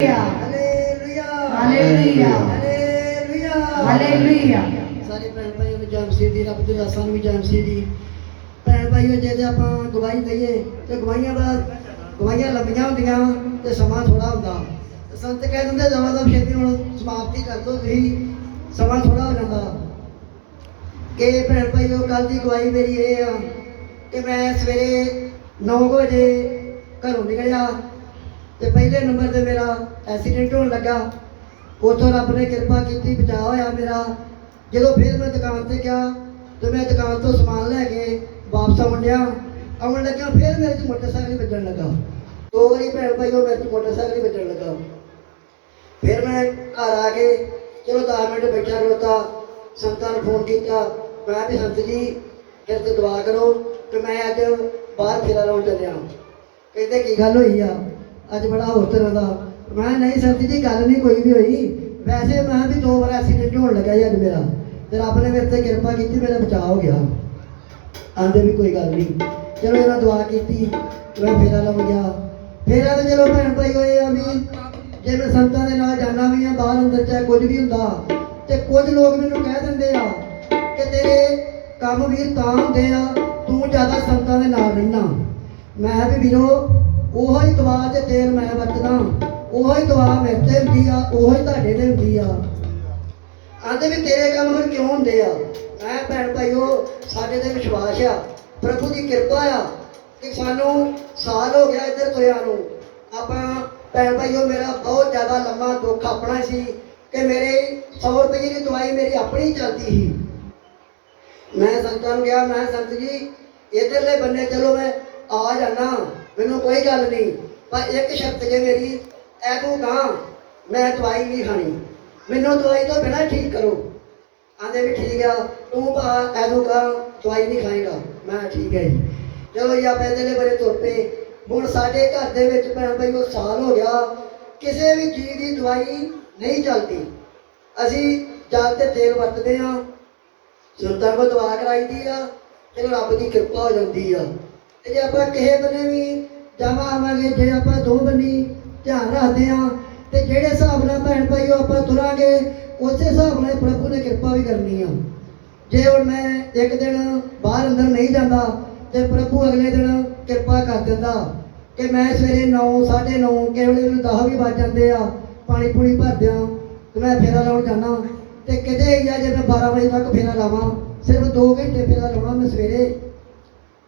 Hallelujah hallelujah hallelujah hallelujah सारे भैन भाइयों ਨੂੰ ਜੈ ਮਸੀਹ ਦੀ ਰੱਬ ਦੇ ਦਾਸਾਂ ਨੂੰ ਵੀ ਜੈ ਮਸੀਹ ਦੀ ਭੈਣ ਭਾਈਓ ਜੇ ਆਪਾਂ ਗਵਾਹੀ ਦਈਏ ਤੇ ਗਵਾਹੀਆਂ ਲੰਬੀਆਂ ਹੁੰਦੀਆਂ ਤੇ ਸਮਾਂ ਥੋੜਾ ਹੁੰਦਾ ਸੰਤ ਕਹਿ ਦਿੰਦੇ ਦਵਾ ਛੇਤੀ ਹੁਣ ਸਮਾਪਤੀ ਕਰ ਦੋ ਤੁਸੀਂ ਸਮਾਂ ਥੋੜਾ ਹੋ ਜਾਂਦਾ ਕਿ ਭੈਣ ਭਾਈਓ ਕੱਲ ਦੀ ਗਵਾਹੀ ਮੇਰੀ ਇਹ ਆ ਕਿ ਮੈਂ ਸਵੇਰੇ 9 ਵਜੇ ਘਰੋਂ ਨਿਕਲਿਆ ਤੇ ਪਹਿਲੇ ਨੰਬਰ ਤੇ ਮੇਰਾ ਐਕਸੀਡੈਂਟ ਹੋਣ ਲੱਗਾ। ਉੱਥੋਂ ਰੱਬ ਨੇ ਕਿਰਪਾ ਕੀਤੀ, ਬਚਾਅ ਹੋਇਆ ਮੇਰਾ। ਜਦੋਂ ਫਿਰ ਮੈਂ ਦੁਕਾਨ ਤੇ ਗਿਆ ਤੇ ਮੈਂ ਦੁਕਾਨ ਤੋਂ ਸਮਾਨ ਲੈ ਕੇ ਵਾਪਸ ਆਉਣ ਲੱਗਿਆ ਫਿਰ ਮੇਰੇ 'ਚ ਮੋਟਰਸਾਈਕਲ ਵੱਜਣ ਲੱਗਾ। 2 ਵਾਰੀ ਭੈਣ ਭਾਈਓ ਮੇਰੇ 'ਚ ਮੋਟਰਸਾਈਕਲ ਵੱਜਣ ਲੱਗਾ। ਫਿਰ ਮੈਂ ਘਰ ਆ ਕੇ ਚਲੋ 10 ਮਿੰਟ ਬੈਠਾ ਖਲੋਤਾ, ਸੰਤਾਂ ਨੂੰ ਫੋਨ ਕੀਤਾ। ਮੈਂ ਵੀ ਸੰਤ ਜੀ ਫਿਰ ਤੇ ਦੁਆ ਕਰੋ ਕਿ ਮੈਂ ਅੱਜ ਬਾਹਰ ਫੇਰਾ ਲਾਉਣ ਚੱਲਿਆ। ਕਹਿੰਦੇ ਕੀ ਗੱਲ ਹੋਈ ਆ ਅੱਜ ਬੜਾ ਹੋਰ ਤਰ੍ਹਾਂ ਦਾ। ਮੈਂ ਨਹੀਂ ਸੰਤ ਜੀ ਗੱਲ ਨਹੀਂ ਕੋਈ ਵੀ ਹੋਈ, ਵੈਸੇ ਮੈਂ ਵੀ 2 ਵਾਰ ਐਕਸੀਡੈਂਟ ਹੋਣ ਲੱਗਾ ਜੀ ਅੱਜ ਮੇਰਾ, ਤੇ ਰੱਬ ਨੇ ਮੇਰੇ ਤੇ ਕਿਰਪਾ ਕੀਤੀ, ਮੇਰਾ ਬਚਾਅ ਹੋ ਗਿਆ। ਆਂਦੇ ਵੀ ਕੋਈ ਗੱਲ ਨਹੀਂ। ਚਲੋ ਇਹਨਾਂ ਦੁਆ ਕੀਤੀ, ਮੈਂ ਫੇਰਾ ਲਾਉਣ ਗਿਆ। ਫੇਰਾ ਤਾਂ ਚਲੋ ਭੈਣ ਭਾਈ ਹੋਏ ਆ ਵੀ ਜੇ ਮੈਂ ਸੰਤਾਂ ਦੇ ਨਾਲ ਜਾਣਾ ਵੀ ਆ ਬਾਹਰ ਅੰਦਰ ਚਾਹੇ ਕੁਝ ਵੀ ਹੁੰਦਾ, ਤੇ ਕੁਝ ਲੋਕ ਮੈਨੂੰ ਕਹਿ ਦਿੰਦੇ ਆ ਕਿ ਤੇਰੇ ਕੰਮ ਵੀਰ ਤਾਂ ਹੁੰਦੇ ਆ ਤੂੰ ਜ਼ਿਆਦਾ ਸੰਤਾਂ ਦੇ ਨਾਲ ਰਹਿਣਾ। ਮੈਂ ਵੀ ਵੀਰੋ ਉਹੋ ਹੀ ਦੁਆ ਤੇ ਤੇਲ ਮੈਂ ਵਰਤਦਾ, ਉਹੋ ਹੀ ਦੁਆ ਮੇਰੇ ਤੇ ਹੁੰਦੀ ਆ, ਉਹੋ ਹੀ ਤੁਹਾਡੇ ਤੇ ਹੁੰਦੀ ਆ। ਆਂਦੇ ਵੀ ਤੇਰੇ ਕੰਮ ਫਿਰ ਕਿਉਂ ਹੁੰਦੇ ਆ? ਮੈਂ ਭੈਣ ਭਾਈਓ ਸਾਡੇ ਤੇ ਵਿਸ਼ਵਾਸ ਆ, ਪ੍ਰਭੂ ਦੀ ਕਿਰਪਾ ਆ ਕਿ ਸਾਨੂੰ ਸਾਲ ਹੋ ਗਿਆ ਇੱਧਰ ਤੁਰਿਆ ਨੂੰ। ਆਪਾਂ ਭੈਣ ਭਾਈਓ ਮੇਰਾ ਬਹੁਤ ਜ਼ਿਆਦਾ ਲੰਮਾ ਦੁੱਖ ਆਪਣਾ ਸੀ ਕਿ ਮੇਰੇ 100 ਰੁਪਏ ਦੀ ਦਵਾਈ ਮੇਰੀ ਆਪਣੀ ਚੱਲਦੀ ਸੀ। ਮੈਂ ਸੰਤਾਂ ਨੂੰ ਕਿਹਾ, ਮੈਂ ਸੰਤ ਜੀ ਇੱਧਰਲੇ ਬੰਨੇ ਚਲੋ ਮੈਂ ਆ ਜਾਣਾ, ਮੈਨੂੰ ਕੋਈ ਗੱਲ ਨਹੀਂ, ਪਰ ਇੱਕ ਸ਼ਰਤ ਜੇ ਮੇਰੀ, ਐਤੋਂ ਗਾਂ ਮੈਂ ਦਵਾਈ ਨਹੀਂ ਖਾਣੀ, ਮੈਨੂੰ ਦਵਾਈ ਤੋਂ ਬਿਨਾਂ ਠੀਕ ਕਰੋ। ਆਂਦੇ ਵੀ ਠੀਕ ਆ, ਤੂੰ ਐਤੋਂ ਗਾਂ ਦਵਾਈ ਨਹੀਂ ਖਾਏਗਾ। ਮੈਂ ਠੀਕ ਹੈ ਜੀ। ਚਲੋ ਜੀ ਆਪਾਂ ਇੱਧਰਲੇ ਬੰਨੇ ਤੁਰ ਪਏ। ਹੁਣ ਸਾਡੇ ਘਰ ਦੇ ਵਿੱਚ ਭੈਣ ਭਾਈ ਉਹ ਸਾਲ ਹੋ ਗਿਆ ਕਿਸੇ ਵੀ ਚੀਜ਼ ਦੀ ਦਵਾਈ ਨਹੀਂ ਚੱਲਦੀ। ਅਸੀਂ ਜਲ ਤੇ ਤੇਲ ਵਰਤਦੇ ਹਾਂ, ਸੰਤਾਂ ਕੋਲ ਦਵਾ ਕਰਾਈ ਦੀ ਆ, ਚਲੋ ਰੱਬ ਦੀ ਕਿਰਪਾ ਹੋ ਜਾਂਦੀ ਆ। ਤੇ ਜੇ ਆਪਾਂ ਕਿਸੇ ਬੰਨੇ ਵੀ ਜਾਵਾਂ ਆਵਾਂਗੇ, ਜੇ ਆਪਾਂ 2 ਬੰਨੀ ਧਿਆਨ ਰੱਖਦੇ ਹਾਂ ਤੇ ਜਿਹੜੇ ਹਿਸਾਬ ਨਾਲ ਭੈਣ ਭਾਈਓ ਆਪਾਂ ਤੁਰਾਂਗੇ ਉਸੇ ਹਿਸਾਬ ਨਾਲ ਪ੍ਰਭੂ ਨੇ ਕਿਰਪਾ ਵੀ ਕਰਨੀ ਆ। ਜੇ ਹੁਣ ਮੈਂ ਇੱਕ ਦਿਨ ਬਾਹਰ ਅੰਦਰ ਨਹੀਂ ਜਾਂਦਾ ਤੇ ਪ੍ਰਭੂ ਅਗਲੇ ਦਿਨ ਕਿਰਪਾ ਕਰ ਦਿੰਦਾ ਕਿ ਮੈਂ ਸਵੇਰੇ 9 9:30 ਕਿਸੇ ਵੇਲੇ ਮੈਨੂੰ 10 ਵੀ ਵੱਜ ਜਾਂਦੇ ਆ, ਪਾਣੀ ਪੂਣੀ ਭਰਦਿਆਂ ਤੇ ਮੈਂ ਫੇਰਾ ਲਾਉਣ ਜਾਣਾ। ਤੇ ਕਿਤੇ ਹੀ ਆ ਜੇ ਮੈਂ 12 ਵਜੇ ਤੱਕ ਫੇਰਾ ਲਾਵਾਂ, ਸਿਰਫ 2 ਘੰਟੇ ਫੇਰਾ ਲਾਵਾਂ ਮੈਂ ਸਵੇਰੇ,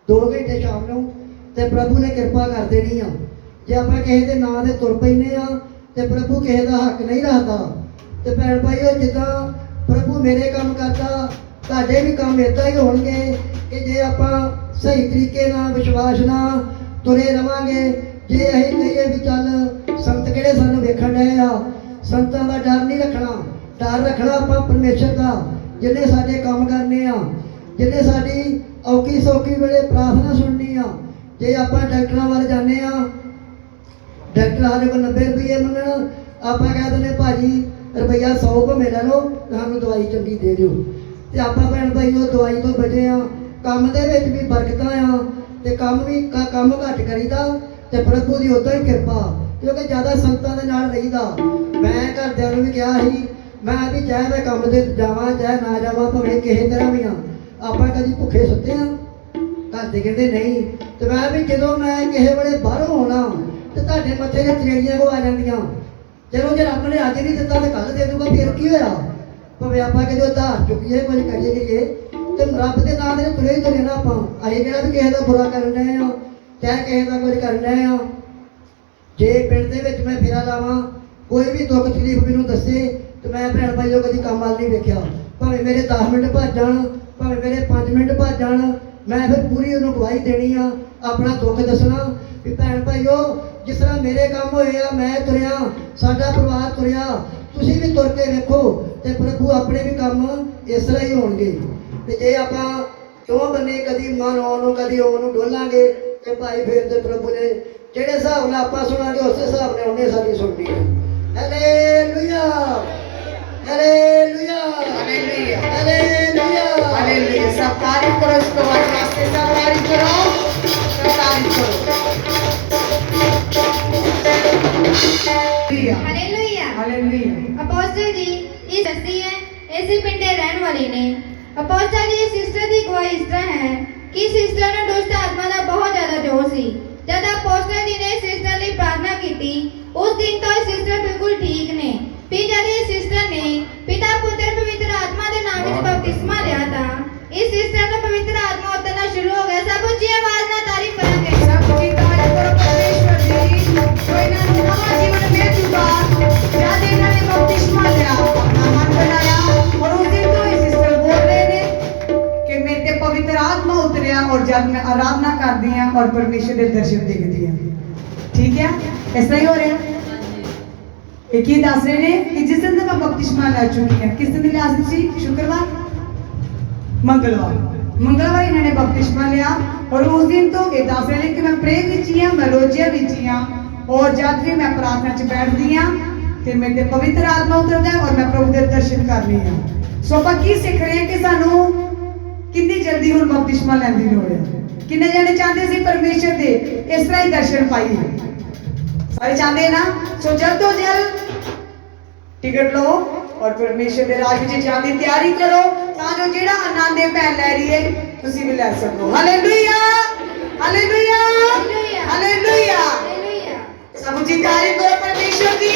2 ਘੰਟੇ ਸ਼ਾਮ ਨੂੰ, ਤੇ ਪ੍ਰਭੂ ਨੇ ਕਿਰਪਾ ਕਰ ਦੇਣੀ ਆ। ਜੇ ਆਪਾਂ ਕਿਸੇ ਦੇ ਨਾਂ ਦੇ ਤੁਰ ਪੈਂਦੇ ਆ ਤੇ ਪ੍ਰਭੂ ਕਿਸੇ ਦਾ ਹੱਕ ਨਹੀਂ ਰੱਖਦਾ। ਤੇ ਭੈਣ ਭਾਈਓ ਜਿੱਦਾਂ ਪ੍ਰਭੂ ਮੇਰੇ ਕੰਮ ਕਰਦਾ, ਤੁਹਾਡੇ ਵੀ ਕੰਮ ਇੱਦਾਂ ਹੀ ਹੋਣਗੇ ਕਿ ਜੇ ਆਪਾਂ ਸਹੀ ਤਰੀਕੇ ਨਾਲ ਵਿਸ਼ਵਾਸ ਨਾਲ ਤੁਰੇ ਰਵਾਂਗੇ। ਜੇ ਅਸੀਂ ਕਹੀਏ ਵੀ ਚੱਲ ਸੰਤ ਕਿਹੜੇ ਸਾਨੂੰ ਵੇਖਣ ਡਏ ਆ, ਸੰਤਾਂ ਦਾ ਡਰ ਨਹੀਂ ਰੱਖਣਾ, ਡਰ ਰੱਖਣਾ ਆਪਾਂ ਪਰਮੇਸ਼ਰ ਦਾ ਜਿਹਨੇ ਸਾਡੇ ਕੰਮ ਕਰਨੇ ਆ, ਜਿਹਨੇ ਸਾਡੀ ਔਖੀ ਸੌਖੀ ਵੇਲੇ ਪ੍ਰਾਰਥਨਾ ਸੁਣਨੀ ਆ। ਜੇ ਆਪਾਂ ਡਾਕਟਰਾਂ ਵੱਲ ਜਾਂਦੇ ਆ, ਡਾਕਟਰ ਸਾਡੇ ਕੋਲ 90 ਰੁਪਏ ਮੰਗਣ, ਆਪਾਂ ਕਹਿ ਦਿੰਦੇ ਭਾਜੀ ਰੁਪਈਆ 100 ਭਾਵੇਂ ਲੈ ਲਓ, ਸਾਨੂੰ ਦਵਾਈ ਚੰਗੀ ਦੇ ਦਿਓ। ਤੇ ਆਪਾਂ ਭੈਣ ਭਾਈ ਉਹ ਦਵਾਈ ਤੋਂ ਬਚੇ ਆ। ਕੰਮ ਦੇ ਵਿੱਚ ਵੀ ਬਰਕਤਾਂ ਆ ਤੇ ਕੰਮ ਘੱਟ ਕਰੀਦਾ ਤੇ ਪ੍ਰਭੂ ਦੀ ਉਦਾਂ ਹੀ ਕਿਰਪਾ, ਕਿਉਂਕਿ ਜ਼ਿਆਦਾ ਸੰਤਾਂ ਦੇ ਨਾਲ ਰਹੀਦਾ। ਮੈਂ ਘਰਦਿਆਂ ਨੂੰ ਵੀ ਕਿਹਾ ਸੀ, ਮੈਂ ਵੀ ਚਾਹੇ ਮੈਂ ਕੰਮ ਤੇ ਜਾਵਾਂ ਚਾਹੇ ਨਾ ਜਾਵਾਂ, ਭਾਵੇਂ ਕਿਸੇ ਤਰ੍ਹਾਂ ਵੀ ਆ, ਆਪਾਂ ਕਦੀ ਭੁੱਖੇ ਸੁੱਤੇ ਆ? ਘਰ ਦੇ ਕਹਿੰਦੇ ਨਹੀਂ। ਤੇ ਮੈਂ ਵੀ ਜਦੋਂ ਮੈਂ ਕਿਸੇ ਵੇਲੇ ਬਾਹਰੋਂ ਆਉਣਾ ਤੇ ਤੁਹਾਡੇ ਮੱਥੇ 'ਤੇ ਤਰੇੜੀਆਂ ਕੋ ਆ ਜਾਂਦੀਆਂ। ਚਲੋ ਜੇ ਰੱਬ ਨੇ ਅੱਜ ਨਹੀਂ ਦਿੱਤਾ ਤੇ ਕੱਲ੍ਹ ਦੇ ਦੂਗਾ, ਫਿਰ ਕੀ ਹੋਇਆ? ਭਾਵੇਂ ਆਪਾਂ ਕਿਤੇ ਉਧਾਰ ਚੁੱਕੀਏ, ਕੁਝ ਕਰੀਏ ਤੇ ਰੱਬ ਦੇ ਨਾਂ ਦੇ ਤੁਰੇ ਹੀ ਤੁਰੇ ਨਾ ਆਪਾਂ। ਅਸੀਂ ਕਿਹੜਾ ਵੀ ਕਿਸੇ ਦਾ ਬੁਰਾ ਕਰਨ ਡਏ ਆ, ਚਾਹੇ ਕਿਸੇ ਦਾ ਕੁਝ ਕਰਨ ਡਏ ਆ। ਜੇ ਪਿੰਡ ਦੇ ਵਿੱਚ ਮੈਂ ਫੇਰਾ ਲਾਵਾਂ, ਕੋਈ ਵੀ ਦੁੱਖ ਤਕਲੀਫ ਮੈਨੂੰ ਦੱਸੇ ਤੇ ਮੈਂ ਭੈਣ ਭਾਈਓ ਕਦੀ ਕੰਮ ਵੱਲ ਨਹੀਂ ਵੇਖਿਆ। ਭਾਵੇਂ ਮੇਰੇ 10 ਮਿੰਟ ਭੱਜ ਜਾਣ, ਭਾਵੇਂ ਮੇਰੇ 5 ਮਿੰਟ ਭੱਜ ਜਾਣ, ਮੈਂ ਫਿਰ ਪੂਰੀ ਉਹਨੂੰ ਗਵਾਹੀ ਦੇਣੀ ਆ, ਆਪਣਾ ਦੁੱਖ ਦੱਸਣਾ ਵੀ ਭੈਣ ਭਾਈਓ ਜਿਸ ਤਰ੍ਹਾਂ ਮੇਰੇ ਕੰਮ ਹੋਏ ਆ, ਮੈਂ ਤੁਰਿਆ, ਸਾਡਾ ਪਰਿਵਾਰ ਤੁਰਿਆ, ਤੁਸੀਂ ਵੀ ਤੁਰ ਕੇ ਵੇਖੋ ਤੇ ਪ੍ਰਭੂ ਆਪਣੇ ਵੀ ਕੰਮ ਇਸ ਤਰ੍ਹਾਂ ਹੀ ਹੋਣਗੇ। ਤੇ ਜੇ ਆਪਾਂ ਕਿਉਂ ਬੰਨੇ ਕਦੀ ਮਨ ਉਹਨੂੰ ਕਦੀ ਉਹਨੂੰ ਡੋਲਾਂਗੇ ਤੇ ਭਾਈ ਫਿਰ ਤੇ ਪ੍ਰਭੂ ਨੇ ਜਿਹੜੇ ਹਿਸਾਬ ਨਾਲ ਆਪਾਂ ਸੁਣਾਂਗੇ ਉਸੇ ਹਿਸਾਬ ਨਾਲ ਉਹਨੇ ਸਾਡੀ ਸੁਣਨੀ ਹੈ। Hallelujah hallelujah hallelujah hallelujah hallelujah. सब तारीफ करो, इसको वास्ते सब तारीफ करो, सब तारीफ करो। Hallelujah hallelujah hallelujah. ਅਪੋਸਟਲ ਜੀ ਇਹ ਸੱਸੀ ਹੈ, ਇਸੇ ਪਿੰਡ ਦੇ ਰਹਿਣ ਵਾਲੇ ਨੇ। ਅਪੋਸਟਲ ਜੀ ਸਿਸਟਰ ਦੀ ਗਵਾਹੀ ਇਸ ਤਰ੍ਹਾਂ ਹੈ ਕਿ ਸਿਸਟਰ ਨੂੰ ਦੁਸ਼ਟ ਆਤਮਾ ਦਾ ਬਹੁਤ ਜ਼ਿਆਦਾ ਜ਼ੋਰ ਸੀ। ਜਦ ਅਪੋਸਟਲ ਜੀ ਨੇ ਸਿਸਟਰ ਲਈ ਪ੍ਰਾਰਥਨਾ ਕੀਤੀ, ਉਸ ਦਿਨ ਤੋਂ ਇਹ ਸਿਸਟਰ ਬਿਲਕੁਲ ਠੀਕ ਨੇ। ਫਿਰ ਜਦ ਇਹ ਸਿਸਟਰ ਨੇ ਪਿਤਾ ਪੁੱਤਰ ਪਵਿੱਤਰ ਆਤਮਾ ਦੇ ਨਾਮ ਵਿੱਚ ਬਪਤਿਸਮਾ ਲਿਆ ਤਾਂ ਇਸ ਸਿਸਟਰ ਨੂੰ ਪਵਿੱਤਰ ਆਤਮਾ ਉਤਰਨਾ ਸ਼ੁਰੂ ਹੋ ਗਿਆ। ਸਭ ਉੱਚੀ ਆਵਾਜ਼ ਨਾਲ ਤਾਰੀਫ ਕਰਾਂਗੇ। ਸਭ ਜੀ ਤਾਰੀਫ ਕਰੋ ਪਰਮੇਸ਼ਵਰ ਦੀ। ਕੋਈ ਨਾ ਨਵਾਂ ਜੀਵਨ ਮਿਲ ਚੁੱਕਾ ਜਦ ਇਹਨਾਂ ਨੇ ਬਪਤਿਸਮਾ ਲਿਆ, ਆਪਣਾ ਮਨ ਬਣਾਇਆ ਔਰ ਉਸ ਦਿਨ ਤੋਂ ਇਹ ਸਿਸਟਰ ਬੋਲ ਰਹੇ ਨੇ ਕਿ ਮੇਰੇ ਤੇ ਪਵਿੱਤਰ ਆਤਮਾ ਉਤਰਿਆ ਔਰ ਜਦ ਮੈਂ ਆਰਾਧਨਾ ਕਰਦੀ ਹਾਂ ਔਰ ਪਰਮੇਸ਼ਵਰ ਦੇ ਦਰਸ਼ਨ ਦੇਖਦੀ ਹਾਂ। ਠੀਕ ਹੈ, ਇਸ ਤਰ੍ਹਾਂ ਹੀ ਹੋ ਰਿਹਾ। ਇਹ ਕੀ ਦੱਸ ਰਹੇ ਨੇ ਕਿ ਜਿਸ ਦਿਨ ਮੈਂ ਬਪਤਿਸਮਾ ਲੈ ਚੁੱਕੀ ਹਾਂ, ਕਿਸ ਦਿਨ ਲਿਆ ਸੀ? ਸ਼ੁੱਕਰਵਾਰ, ਮੰਗਲਵਾਰ ਇਹਨਾਂ ਨੇ ਬਪਤਿਸਮਾ ਲਿਆ ਔਰ ਉਸ ਦਿਨ ਤੋਂ ਇਹ ਦੱਸ ਰਹੇ ਨੇ ਕਿ ਮੈਂ ਪ੍ਰੇ ਵਿੱਚ ਹੀ ਹਾਂ, ਮੈਂ ਰੋਜ਼ਿਆਂ ਵਿੱਚ ਹੀ ਹਾਂ ਔਰ ਜਦ ਵੀ ਮੈਂ ਪ੍ਰਾਰਥਨਾ 'ਚ ਬੈਠਦੀ ਹਾਂ ਤੇ ਮੇਰੇ ਤੇ ਪਵਿੱਤਰ ਆਤਮਾ ਉਤਰਦਾ ਹੈ ਔਰ ਮੈਂ ਪ੍ਰਭੂ ਦੇ ਦਰਸ਼ਨ ਕਰਨੀ ਹਾਂ। ਸੋ ਆਪਾਂ ਕੀ ਸਿੱਖ ਰਹੇ ਹਾਂ ਕਿ ਸਾਨੂੰ ਕਿੰਨੀ ਜਲਦੀ ਹੁਣ ਬਪਤਿਸਮਾ ਲੈਣ ਦੀ ਲੋੜ ਹੈ। ਕਿੰਨੇ ਜਣੇ ਚਾਹੁੰਦੇ ਸੀ ਪਰਮੇਸ਼ਰ ਦੇ ਇਸ ਤਰ੍ਹਾਂ ਹੀ ਦਰਸ਼ਨ ਪਾਈਏ? ਸਾਰੇ ਚਾਹੁੰਦੇ ਨਾ। ਸੋ ਜਲਦ ਤੋਂ ਜਲਦ ਟਿਕਟ ਲਓ ਔਰ ਪਰਮੇਸ਼ਰ ਦੇ ਰਾਜ ਵਿੱਚ ਜਾਣ ਦੀ ਤਿਆਰੀ ਕਰੋ ਤਾਂ ਜੋ ਜਿਹੜਾ ਆਨੰਦ ਇਹ ਭੈਣ ਲੈ ਰਹੀ ਹੈ ਤੁਸੀਂ ਵੀ ਲੈ ਸਕੋ। Hallelujah hallelujah hallelujah. ਸਭ ਜੀ ਤਾਰੀਫ ਕਰੋ ਪਰਮੇਸ਼ਰ ਦੀ।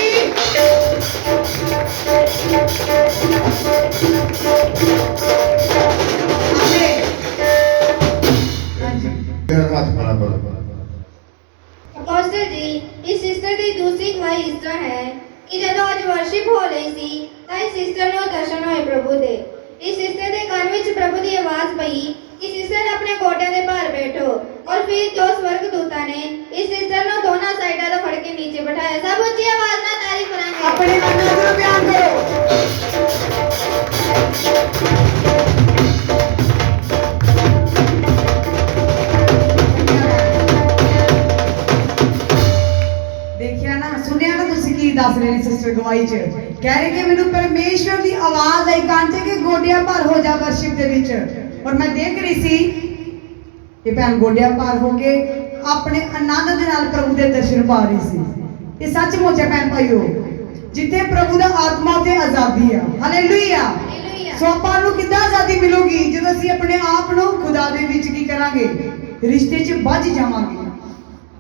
ਆਮੀਨ। ਹਾਂਜੀ ਹੱਥ ਖੜਾ ਕਰੋ। ਅਪੋਸਟਲ ਜੀ ਇਸ ਸਿਸਟਰ ਦੀ ਦੂਸਰੀ ਗਵਾਹੀ ਇਸ ਤਰ੍ਹਾਂ ਹੈ ਕਿ ਜਦੋਂ ਅੱਜ ਵਰਸ਼ਿਪ ਹੋ ਰਹੀ ਸੀ ਤਾਂ ਇਸ ਸਿਸਟਰ ਨੂੰ ਦਰਸ਼ਨ ਹੋਏ ਪ੍ਰਭੂ ਦੇ। ਇਸ ਸਿਸਟਰ ਦੇ ਕੰਨ ਵਿੱਚ ਪ੍ਰਭੂ ਦੀ ਆਵਾਜ਼ ਪਈ ਕਿ ਸਿਸਟਰ ਆਪਣੇ ਗੋਡਿਆਂ ਦੇ ਭਾਰ ਬੈਠੋ ਔਰ ਫਿਰ ਦੋ ਸਵਰਗ ਦੂਤਾਂ ਨੇ ਇਸ ਸਿਸਟਰ ਨੂੰ ਦੋਨਾਂ ਸਾਈਡਾਂ ਤੋਂ ਫੜ ਕੇ ਨੀਚੇ ਬਿਠਾਇਆ। ਸਭ ਉੱਚੀ ਆਵਾਜ਼ ਨਾਲ ਤਾਰੀਫ ਕਰਾਂਗੇ। ਆਪਣੇ ਆਨੰਦ ਨੂੰ ਬਿਆਨ ਕਰੋ। ਦੇਖਿਆ ਨਾ, ਸੁਣਿਆ ਨਾ ਤੁਸੀਂ ਕੀ ਦੱਸ ਰਹੇ ਨੇ ਸਿਸਟਰ ਗਵਾਹੀ 'ਚ? ਕਹਿ ਰਹੇ ਕਿ ਮੈਨੂੰ ਪਰਮੇਸ਼ਵਰ ਦੀ ਆਵਾਜ਼ ਆਈ ਕੰਨ 'ਚ ਕਿ ਗੋਡਿਆਂ ਭਾਰ ਹੋ ਜਾ ਵਰਸ਼ਿਪ ਦੇ ਵਿੱਚ। ਔਰ ਮੈਂ ਦੇਖ ਰਹੀ ਸੀ ਕਿ ਭੈਣ ਗੋਡਿਆਂ ਭਾਰ ਹੋ ਕੇ ਆਪਣੇ ਆਨੰਦ ਦੇ ਨਾਲ ਪ੍ਰਭੂ ਦੇ ਦਰਸ਼ਨ ਪਾ ਰਹੀ ਸੀ। ਇਹ ਸੱਚਮੁੱਚ ਹੈ ਭੈਣ ਭਾਈਓ, ਜਿੱਥੇ ਪ੍ਰਭੂ ਦਾ ਆਤਮਾ ਤੇ ਆਜ਼ਾਦੀ ਆ। ਹਾਲੇਲੂਇਆ। ਸੋ ਆਪਾਂ ਨੂੰ ਕਿੱਦਾਂ ਆਜ਼ਾਦੀ ਮਿਲੂਗੀ? ਜਦੋਂ ਅਸੀਂ ਆਪਣੇ ਆਪ ਨੂੰ ਖੁਦਾ ਦੇ ਵਿੱਚ ਕੀ ਕਰਾਂਗੇ? ਰਿਸ਼ਤੇ 'ਚ ਬੱਝ ਜਾਵਾਂਗੇ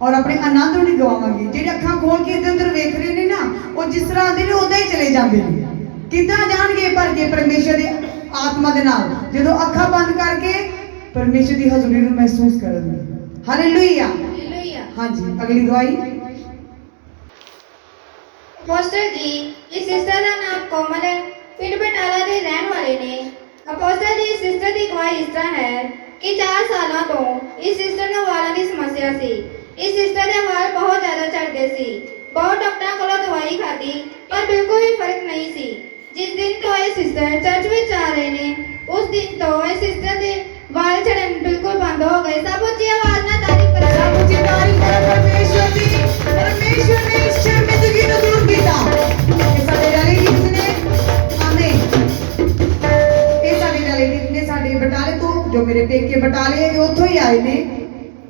ਔਰ ਆਪਣੇ ਆਨੰਦ ਨੂੰ ਨਹੀਂ ਗਵਾਵਾਂਗੇ। ਜਿਹੜੇ ਅੱਖਾਂ ਖੋਲ ਕੇ ਇੱਧਰ ਉੱਧਰ ਵੇਖ ਰਹੇ ਨੇ ਨਾ, ਉਹ ਜਿਸ ਤਰ੍ਹਾਂ ਆਉਂਦੇ ਨੇ ਉਦਾਂ ਹੀ ਚਲੇ ਜਾਂਦੇ ਨੇ। ਕਿੱਦਾਂ ਜਾਣਗੇ ਭਰ ਕੇ ਪਰਮੇਸ਼ਰ ਦੇ ਆਤਮਾ ਦੇ ਨਾਲ? ਜਦੋਂ ਅੱਖਾਂ ਬੰਦ ਕਰਕੇ ਪਰਮੇਸ਼ਰ ਦੀ ਹਜ਼ੂਰੀ ਨੂੰ ਮਹਿਸੂਸ ਕਰਨਗੇ। ਹਾਲੇਲੂਇਆ। ਹਾਂਜੀ, ਅਗਲੀ ਗਵਾਹੀ। ਅਪੋਸਟਲ ਜੀ ਇਸ ਸਿਸਟਰ ਦਾ ਨਾਮ ਕੋਮਲ ਹੈ, ਪਿੰਡ ਬਟਾਲਾ ਦੇ ਰਹਿਣ ਵਾਲੇ ਨੇ। ਅਪੋਸਟਲ ਜੀ ਇਸ ਸਿਸਟਰ ਦੀ ਗਵਾਹੀ ਇਸ ਤਰ੍ਹਾਂ ਹੈ ਕਿ 4 ਸਾਲਾਂ ਤੋਂ ਇਸ ਸਿਸਟਰ ਨੂੰ ਵਾਲਾਂ ਦੀ ਸਮੱਸਿਆ ਸੀ। ਇਸ ਸਿਸਟਰ ਦੇ ਵਾਲ ਬਹੁਤ ਜ਼ਿਆਦਾ ਝੜਦੇ ਸੀ। ਬਹੁਤ ਡਾਕਟਰਾਂ ਕੋਲੋਂ ਦਵਾਈ ਖਾਧੀ ਪਰ ਬਿਲਕੁਲ ਵੀ ਫਰਕ ਨਹੀਂ ਸੀ। ਜਿਸ ਦਿਨ ਤੋਂ ਇਹ ਸਿਸਟਰ ਚਰਚ ਵਿੱਚ ਆ ਰਹੇ ਨੇ ਉਸ ਦਿਨ ਤੋਂ ਇਹ ਸਿਸਟਰ ਦੇ ਵਾਲ ਝੜਨ ਬਿਲਕੁਲ ਬੰਦ ਹੋ ਗਏ। ਸਭ ਉੱਚੀ ਆਵਾਜ਼ ਨਾਲ ਤਾਰੀਫ ਕਰੋ। ਸਭ ਉੱਚੀ ਤਾਰੀਫ ਕਰੋ ਪਰਮੇਸ਼ਰ ਦੀ। ਪਰਮੇਸ਼ਰ ਨੇ ਇਸ ਸ਼ਰਮਿੰਦਗੀ ਨੂੰ ਦੂਰ ਕੀਤਾ। ਇਹ ਸਾਡੇ ਰਿਲੇਟਿਵਸ ਨੇ। ਆਮੀਨ। ਇਹ ਸਾਡੇ ਰਿਲੇਟਿਵ ਨੇ ਸਾਡੇ ਬਟਾਲੇ ਤੋਂ, ਜੋ ਮੇਰੇ ਪੇਕੇ ਬਟਾਲੇ ਇਹ ਉੱਥੋਂ ਹੀ ਆਏ ਨੇ।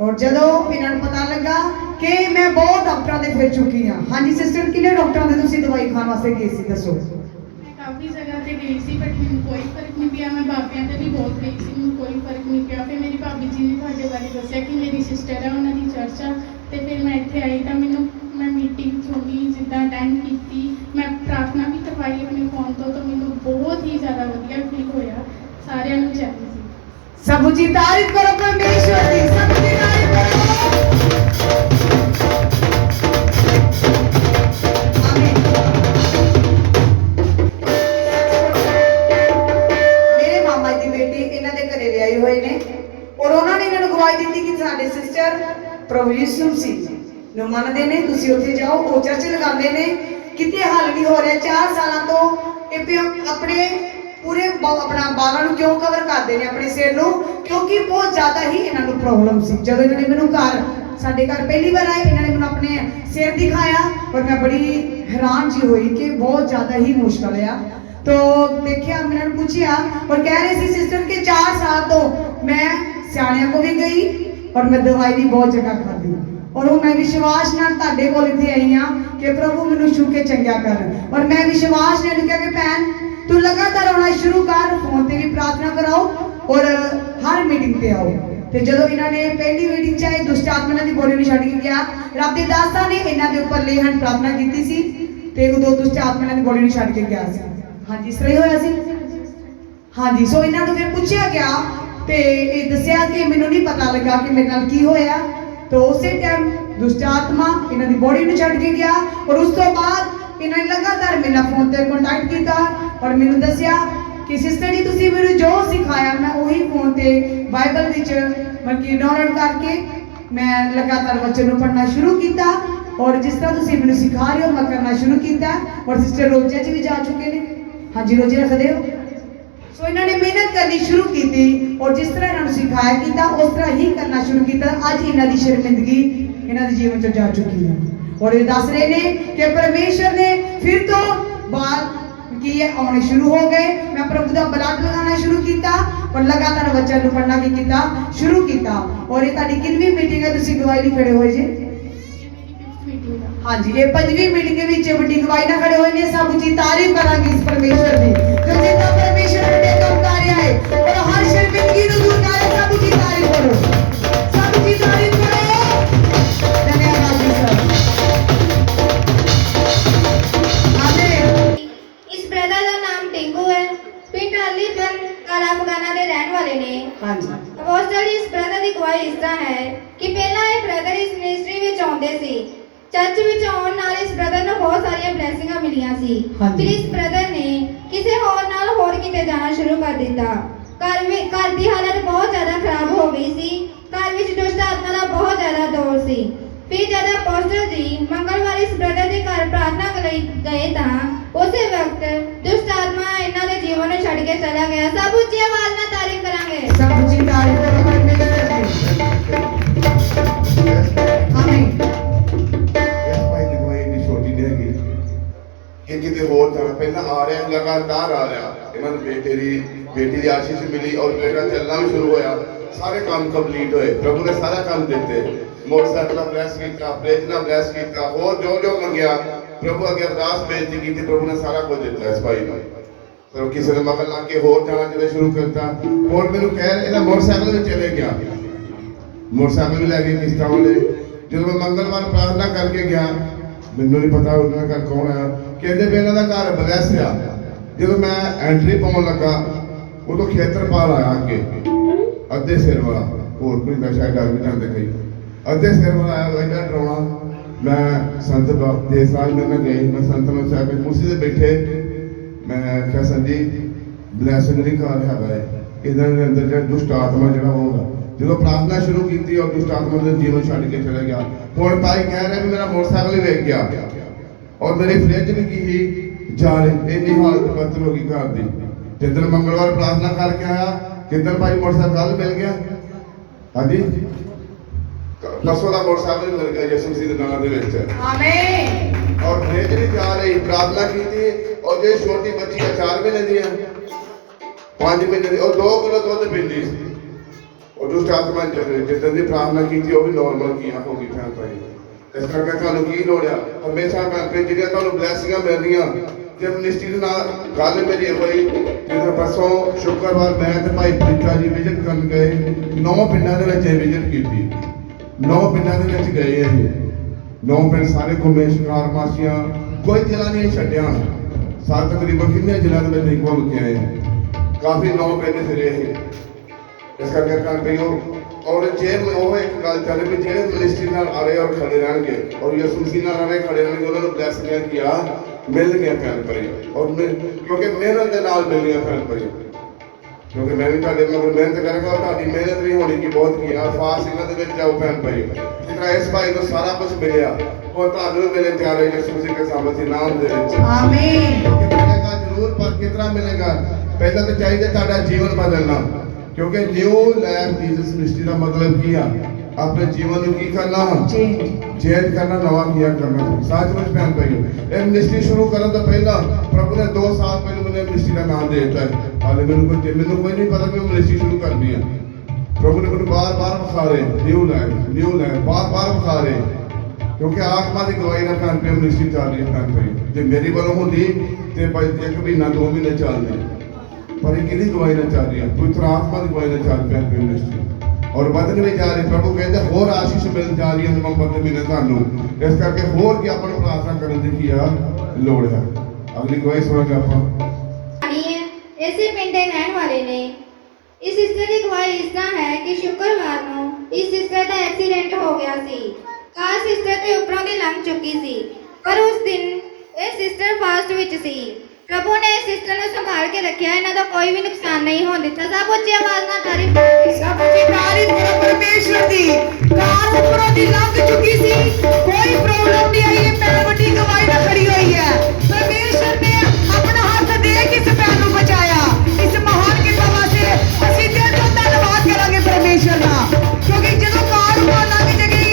ਔਰ ਜਦੋਂ ਇਹਨਾਂ ਨੂੰ ਪਤਾ ਲੱਗਾ ਕਿ ਮੈਂ ਬਹੁਤ ਡਾਕਟਰਾਂ ਦੇ ਫਿਰ ਚੁੱਕੀ ਹਾਂ। ਹਾਂਜੀ ਸਿਸਟਰ, ਕਿੰਨੇ ਡਾਕਟਰਾਂ ਦੇ ਤੁਸੀਂ ਦਵਾਈ ਖਾਣ ਵਾਸਤੇ ਗਏ ਸੀ? ਦੱਸੋ। ਮੈਂ ਕਾਫੀ ਜਗ੍ਹਾ ਤੇ ਗਈ ਸੀ ਬਟ ਮੈਨੂੰ ਕੋਈ ਫਰਕ ਨਹੀਂ ਪਿਆ। ਮੈਂ ਬਾਬਿਆਂ ਤੇ ਵੀ ਬਹੁਤ ਗਈ ਸੀ, ਮੈਨੂੰ ਕੋਈ ਫਰਕ ਨਹੀਂ ਪਿਆ। ਫਿਰ ਮੇਰੀ ਭਾਬੀ ਜੀ ਨੇ ਤੁਹਾਡੇ ਬਾਰੇ ਦੱਸਿਆ ਕਿ ਮੇਰੀ ਸਿਸਟਰ ਹੈ, ਉਹਨਾਂ ਦੀ ਚਰਚ ਆ, ਤੇ ਫਿਰ ਮੈਂ ਇੱਥੇ ਆਈ ਤਾਂ ਮੈਂ ਮੀਟਿੰਗ ਸੁਣੀ, ਜਿੱਦਾਂ ਅਟੈਂਡ ਕੀਤੀ, ਮੈਂ ਪ੍ਰਾਰਥਨਾ ਵੀ ਕਰਵਾਈ ਆਪਣੇ ਫੋਨ ਤੋਂ, ਤਾਂ ਮੈਨੂੰ ਬਹੁਤ ਹੀ ਜ਼ਿਆਦਾ ਵਧੀਆ ਫੀਲ ਹੋਇਆ। ਸਾਰਿਆਂ ਨੂੰ ਚਾਹੀਦੀ ਸੀ। ਸਭ ਉੱਚੀ ਤਾਰੀਫ ਕਰੋ ਪਰਮੇਸ਼ਰ ਦੀ। ਸਭ ਉੱਚੀ ਤਾਰੀਫ ਕਰੋ। ਆਮੀਨ। ਮੇਰੇ ਮਾਮਾ ਜੀ ਦੀ ਬੇਟੀ ਇਹਨਾਂ ਦੇ ਘਰੇ ਵਿਆਹੀ ਹੋਏ ਨੇ ਔਰ ਉਹਨਾਂ ਨੇ ਇਹਨਾਂ ਨੂੰ ਗਵਾਹੀ ਦਿੱਤੀ ਕਿ ਸਾਡੇ ਸਿਸਟਰ ਪ੍ਰਭੂ ਯਿਸੂ ਮਸੀਹ ਨੂੰ ਮੰਨਦੇ ਨੇ, ਤੁਸੀਂ ਉੱਥੇ ਜਾਓ। ਉਹ ਚਰਚ ਲਗਾਉਂਦੇ ਨੇ, ਕਿਤੇ ਹੱਲ ਨਹੀਂ ਹੋ ਰਿਹਾ 4 ਸਾਲਾਂ ਤੋਂ। ਇਹ ਆਪਣੇ ਪੂਰੇ ਆਪਣਾ ਬਾਲਾਂ ਨੂੰ ਕਿਉਂ ਕਵਰ ਕਰਦੇ ਨੇ ਆਪਣੇ ਸਿਰ ਨੂੰ? ਕਿਉਂਕਿ ਬਹੁਤ ਜ਼ਿਆਦਾ ਹੀ ਇਹਨਾਂ ਨੂੰ ਪ੍ਰੋਬਲਮ ਸੀ। ਜਦੋਂ ਇਹਨਾਂ ਨੇ ਮੈਨੂੰ ਸਾਡੇ ਘਰ ਪਹਿਲੀ ਵਾਰ ਆਏ, ਇਹਨਾਂ ਨੇ ਮੈਨੂੰ ਆਪਣੇ ਸਿਰ ਦਿਖਾਇਆ ਔਰ ਮੈਂ ਬੜੀ ਹੈਰਾਨ ਜੀ ਹੋਈ ਕਿ ਬਹੁਤ ਜ਼ਿਆਦਾ ਹੀ ਮੁਸ਼ਕਲ ਆ। तो देखिया मैंने पूछा और कह रहे थे सिस्टर के 4 साल तो मैं सियाणिया को भी गई और मैं दवाई भी बहुत जगह खाधी। ਔਰ ਉਹ ਮੈਂ ਵਿਸ਼ਵਾਸ ਨਾਲ ਤੁਹਾਡੇ ਕੋਲ ਇੱਥੇ ਆਈ ਹਾਂ ਕਿ ਪ੍ਰਭੂ ਮੈਨੂੰ ਛੂ ਕੇ ਚੰਗਾ ਕਰ। ਔਰ ਮੈਂ ਵਿਸ਼ਵਾਸ ਨਾਲ ਕਿਹਾ ਕਿ ਭੈਣ ਤੂੰ ਲਗਾਤਾਰ ਆਉਣਾ ਸ਼ੁਰੂ ਕਰ, ਫੋਨ ਤੇ ਵੀ ਪ੍ਰਾਰਥਨਾ ਕਰਾਓ ਔਰ ਹਰ ਮੀਟਿੰਗ ਤੇ ਆਓ। ਤੇ ਜਦੋਂ ਇਹਨਾਂ ਨੇ ਪਹਿਲੀ ਮੀਟਿੰਗ ਚ ਆਏ ਦੁਸ਼ਟ ਆਤਮਾ ਦੀ ਬੋਡੀ ਨੂੰ ਛੱਡ ਕੇ ਗਿਆ, ਰੱਬ ਦੇ ਦਾਸਾਂ ਨੇ ਇਹਨਾਂ ਦੇ ਉੱਪਰ ਲੇਹਨ ਪ੍ਰਾਰਥਨਾ ਕੀਤੀ ਸੀ ਤੇ ਉਦੋਂ ਦੁਸ਼ਟ ਆਤਮਾ ਦੀ ਬੋਡੀ ਨੂੰ ਛੱਡ ਕੇ ਗਿਆ ਸੀ। ਹਾਂਜੀ ਇਸ ਤਰ੍ਹਾਂ ਹੀ ਹੋਇਆ ਸੀ। ਹਾਂਜੀ ਸੋ ਇਹਨਾਂ ਨੂੰ ਫਿਰ ਪੁੱਛਿਆ ਗਿਆ ਤੇ ਇਹ ਦੱਸਿਆ ਕਿ ਮੈਨੂੰ ਨਹੀਂ ਪਤਾ ਲੱਗਾ ਕਿ ਮੇਰੇ ਨਾਲ ਕੀ ਹੋਇਆ। तो उसी टाइम दुष्ट आत्मा इन्हां दी बॉडी नूं छड्ड के गया और उस तो बाद इन्हां ने लगातार मेरा फोन ते कॉन्टैक्ट किया और मैनूं दस्सिया कि सिस्टर जी तुसीं मैनूं जो सिखाया मैं वही फोन ते बाइबल विच मतलब कि डाउनलोड करके मैं लगातार वचन नूं पढ़ना शुरू किया और जिस तरह तुसीं मैनूं सिखा रहे हो मैं करना शुरू किया और सिस्टर रोजे च भी जा चुके ने। हाँ जी रोजे रखदे हो। सो इन्होंने मेहनत करनी शुरू की थी और जिस तरह इन्होंने सिखाया किया उस तरह ही करना शुरू किया। अज इन्हों की शर्मिंदगी इन्हों के जीवन चो जा चुकी है और ये दस रहे हैं कि परमेश्वर ने फिर तो बाल की आने शुरू हो गए। मैं प्रभु का ब्लड लगाना शुरू किया और लगातार वचन पढ़ना की किया शुरू किया। और ये ताड़ी कितनी मीटिंग है तुसीं गवाही नहीं खड़े हुए जी? हाँ जी ये 5वीं मीटिंग के विच बड़ी गवाही ना खड़े हुए ने। सब जी तारीफ करांगे इस परमेश्वर की जो जितना परमेश्वर ने काम कार्य है और हर शर्मिंदगी को दूर करे। सब जी तारीफ करो, सब जी तारीफ करो। धन्यवाद जी सर। आमीन। इस ब्रदर का नाम टिंकू है, पिंड अलीपन काला फगाना के रहने वाले ने। हाँ जी अपोस्टल इस ब्रदर की गवाही इस तरह है कि पहला ये ब्रदर इस मिनिस्ट्री में आउंदे सी। चर्च विच आउण नाल इस ब्रदर ਨੂੰ ਬਹੁਤ ਸਾਰੀਆਂ ਬਲੇਸਿੰਗਾਂ ਮਿਲੀਆਂ ਸੀ। ਫਿਰ ਇਸ ਬ੍ਰਦਰ ਨੇ ਕਿਸੇ ਹੋਰ ਨਾਲ ਹੋਰ ਕਿਤੇ ਜਾਣਾ ਸ਼ੁਰੂ ਕਰ ਦਿੱਤਾ। ਘਰ ਦੀ ਹਾਲਤ ਬਹੁਤ ਜ਼ਿਆਦਾ ਖਰਾਬ ਹੋ ਗਈ ਸੀ। ਘਰ ਵਿੱਚ ਦੁਸ਼ਟ ਆਤਮਾ ਦਾ ਬਹੁਤ ਜ਼ਿਆਦਾ ਦੌਰ ਸੀ। ਫਿਰ ਜਦ ਅਪੋਸਟਲ ਜੀ ਮੰਗਲਵਾਰ ਇਸ ਬ੍ਰਦਰ ਦੇ ਘਰ ਪ੍ਰਾਰਥਨਾ ਲਈ ਗਏ ਤਾਂ ਉਸੇ ਵਕਤ ਦੁਸ਼ਟ ਆਤਮਾ ਇਹਨਾਂ ਦੇ ਜੀਵਨ ਨੂੰ ਛੱਡ ਕੇ ਚਲਾ ਗਿਆ। ਸਭ ਉੱਚੀ ਆਵਾਜ਼ ਨਾਲ ਤਾਰੀਫ ਕਰਾਂਗੇ। सब जी तारीफ करो परमेश्वर की। आमीन। कि किते होर जाना पहला आ रहा लगातार आ रहा इन्होंने बेटी की आशीष मिली और बेटा चलना भी शुरू होया। सारे काम कंप्लीट होए, प्रभु ने सारा काम दिते। मोटरसाइकिल ब्लैस किया, प्रेजना ब्लैस किया, और जो जो मंगया प्रभु अगे अरदास बेनती की प्रभु ने सारा कुछ दिता इस भाई ने। तो किसी ने मगल ला के होर जाना जो शुरू करता और मैंने कह रहे मोटरसाइकिल में चले गया। मोटरसाइकिल भी लैके किस्त वाले जो मैं मंगलवार प्रार्थना करके गया मैनू नहीं पता उन्होंने घर कौन है कहते पे इन्हों का घर ब्लैस आ। जो मैं एंट्री पाउन लगा उदो खेतरपाल आया अगे अद्धे सिर वाला होर कोई नशा डर भी जाते कई अद्धे सिर वाला आया इन्ना डराउना। मैं संत देसाज मेरे गए मैं संत में साहब कुर्सी से बैठे मैं क्या सर जी ब्लैसिंग नहीं कर रहा है इधर अंदर जो दुष्ट आत्मा जो होगा जो प्रार्थना शुरू की और दुष्ट आत्मा ने जीवन छड़ के चला गया। हुण भाई कह रहे मेरा मोटरसाइकिल वेच गया और मेरी फ्रिज भी की जा रही इन्नी हालत बदतर हो गई घर की। जिदन मंगलवार प्रार्थना करके आया किदन भाई मोटरसाइकिल कल मिल गया। हाँ जी परसों का मोटरसाइकिल मिल गया यीशु मसीह के नाम दे आमीन। और फ्रिज नहीं जा रही प्रार्थना की थी और जो छोटी बच्ची का 4 महीने दी 5 महीने दी और 2 किलो दूध पीती सी और दुष्ट आत्मा जिदन की प्रार्थना की थी वो भी नॉर्मल किया होगी भैन भाई। इस करके तुहानू की लोड़ आ हमेशा भैन भाई जिहड़ियां तुहानू ब्लैसिंगां मिलदियां ते मिनिस्ट्री दे नाल गल मेरी होई जिस परसों शुक्रवार मैं ते भाई प्रीता जी विजिट करन गए 9 पिंडां दे विच विजिट कीती 9 पिंडां दे विच गए ये 9 पिंड सारे घुमे शिकार मासियां कोई जिला नहीं छड्डिया सारे तकरीबन कितने जिला दे विच घुम के आए काफी 9 पिंड फिरे ये इस करके कर पई और जे वो एक गल चले भी जे मिनिस्ट्री नाल आ रहे और खड़े रहेंगे और यीशु मसीह नाल आ रहे खड़े रहेंगे उन्होंने ब्लेसिंग किया मिल गया फैन भाई और क्योंकि मेहनत के नाल मिल गया फैन भाई क्योंकि मैं भी ਤੁਹਾਡੇ ਮਗਰ ਮਿਹਨਤ ਕਰਾਂਗਾ और ਤੁਹਾਡੀ ਮਿਹਨਤ ਵੀ ਹੋਣੀ की बहुत की आसपास ਇਹਨਾਂ ਦੇ ਵਿੱਚ ਜਾਓ ਭੈਣ ਭਾਈ ਜਿਸ ਤਰ੍ਹਾਂ ਇਸ ਭਾਈ ਨੂੰ ਸਾਰਾ ਕੁਝ ਮਿਲਿਆ और ਤੁਹਾਨੂੰ ਵੀ ਮਿਲੇ ਤਿਆਰ ਹੈ ਯਿਸੂ ਮਸੀਹ ਦੇ ਸਾਹਮਣੇ ਨਾਮ ਦੇ ਵਿੱਚ ਆਮੀਨ। ਮਿਲੇਗਾ ਜ਼ਰੂਰ ਪਰ ਕਿਤਨਾ ਮਿਲੇਗਾ ਪਹਿਲਾਂ ਤਾਂ ਚਾਹੀਦਾ ਤੁਹਾਡਾ ਜੀਵਨ ਬਦਲਣਾ क्योंकि न्यू लाइफ जीसस मिनिस्ट्री का मतलब की है अपने जीवन में की करना चेंज करना नवा किया करना सच में भैन भाई ये मिनिस्ट्री शुरू करने तो पहला प्रभु ने 2 साल पहले मैंने मिनिस्ट्री का नाम दे दिया है हाले मैंने कोई नहीं पता कि मिनिस्ट्री शुरू करनी है प्रभु ने मैंने बार बार विखा रहे न्यू लैंड बार बार विखा रहे क्योंकि आत्मा की गवाही ना भैन पे मिनिस्ट्री चल रही है भैन पे जो मेरी वालों होती तो एक महीना 2 महीने चलते पर ये किसी गवाही ना चल रही है पवित्र आत्मा की गवाही ना चल भैन पे मिनिस्ट्री और बदन भी जा रहे प्रभु कहते होर आशीष मिल जा रही है नवंबर के महीने थानू इस करके होर की अपन प्रार्थना करने की लोड़ है अगली गवाही सुनांगे आप इसी पिंड ਦੇ ਰਹਿਣ ਵਾਲੇ ਨੇ ਇਸ ਸਿਸਟਰ ਦੀ ਗਵਾਹੀ ਇਸ ਤਰ੍ਹਾਂ ਹੈ ਕਿ ਸ਼ੁੱਕਰਵਾਰ ਨੂੰ ਇਸ ਸਿਸਟਰ ਦਾ ਐਕਸੀਡੈਂਟ ਹੋ ਗਿਆ ਸੀ ਕਾਰ ਸਿਸਟਰ ਤੇ ਉੱਪਰੋਂ ਦੀ ਲੰਘ ਚੁੱਕੀ ਸੀ ਪਰ ਉਸ ਦਿਨ ਇਹ ਸਿਸਟਰ ਫਾਸਟ ਵਿੱਚ ਸੀ ਪ੍ਰਭੂ ਨੇ ਇਸ ਸਿਸਟਰ ਨੂੰ ਸੰਭਾਲ ਕੇ ਰੱਖਿਆ ਇਹਨਾਂ ਦਾ ਕੋਈ ਵੀ ਨੁਕਸਾਨ ਨਹੀਂ ਹੋਣ ਦਿੱਤਾ ਸਭ ਉੱਚੀ ਆਵਾਜ਼ ਨਾਲ ਤਾਰੀਫ सब की तारीफ करो परमेश्वर दी कार ऊपरों दी लंघ चुकी सी कोई प्रॉब्लम नहीं आई ये पैर बड़ी गवाही ना खड़ी हुई है परमेश्वर ने अपना हाथ दे के इस पैर को बचाया इस महान कृपा वास्ते ਅਸੀਂ ਦਿਲ ਤੋਂ ਧੰਨਵਾਦ ਕਰਾਂਗੇ ਪਰਮੇਸ਼ਰ ਦਾ ਕਿਉਂਕਿ ਜਦੋਂ ਕਾਰ ਉੱਪਰੋਂ ਲੰਘ ਜਗੀ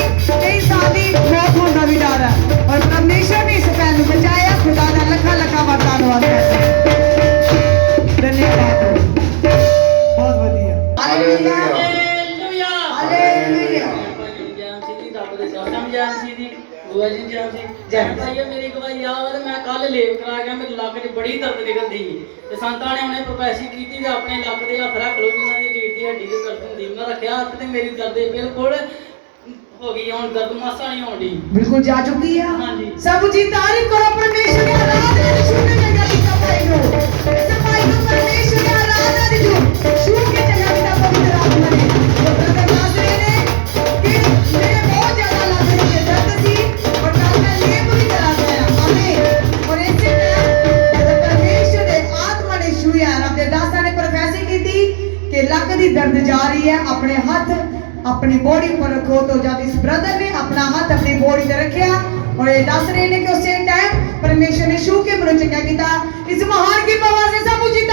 ਤੇ ਇਨਸਾਨ ਦੀ ਮੌਤ ਹੋਣ ਦਾ ਵੀ ਡਰ ਹੈ ਔਰ ਪਰਮੇਸ਼ਰ ਨੇ ਇਸ ਪੈਰ ਨੂੰ ਬਚਾਇਆ ਖੁਦਾ ਦਾ ਲੱਖਾਂ ਲੱਖਾਂ ਵਾਰ ਧੰਨਵਾਦ ਕਰਦੇ ਧੰਨਵਾਦ ਬਹੁਤ ਵਧੀਆ हालेलुया ਹਾਲੇਲੂਇਆ मेरी गवाही याद मैं कल लेव करा गया मेरे लक च बड़ी दर्द निकलती ते संतां ने उन्हें प्रोफेसी की ते अपने लक दे हथ रख लो जिन्हां दी रीढ़ दी हड्डी ते दर्द हुंदी मैं रखया हथ ते मेरी दर्द बिल्कुल हो गई हुण दर्द मासा नहीं होंदी बिल्कुल जा चुकी है हाँ जी। सब जी तारीफ करो परमेश्वर की आराधना दी शुरू जगह दी कमाई नो इस भाई को परमेश्वर की आराधना दी जो शुरू के जगह दी पवित्र आत्मा ने तो ब्रदर नाज़रे ने कि मेरे बहुत ज्यादा लग रही है दर्द सी और डॉक्टर ने पूरी तरह से हमें और ऐसे में परमेश्वर ने आत्मा ने छुया अपने दासा ने प्रोफेसी की थी कि लक दी दर्द जा रही है अपने हाथ अपनी बॉडी पर रखो तो जब इस ब्रदर ने अपना हाथ अपनी बॉडी पर रखा और ये दस रहे ने कि उस टाइम परमेश्वर ने शू के बड़ो चंगा किया इस महान की पवा से सब उचित